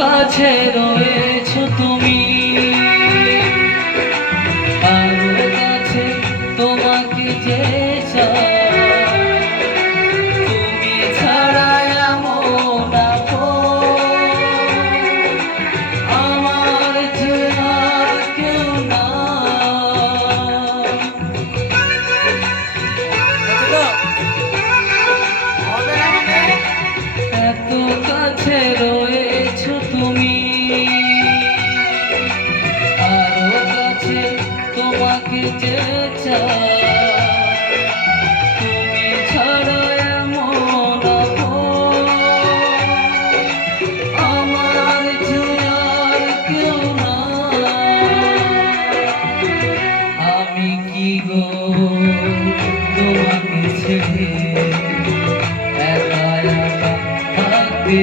কাছে রয়েছো তুমি। যে তুমি ছাড়া এমন আমার ছাড়ার কেউ না আমি কি গো তোমাকে ছেড়ে একা একা থাকতে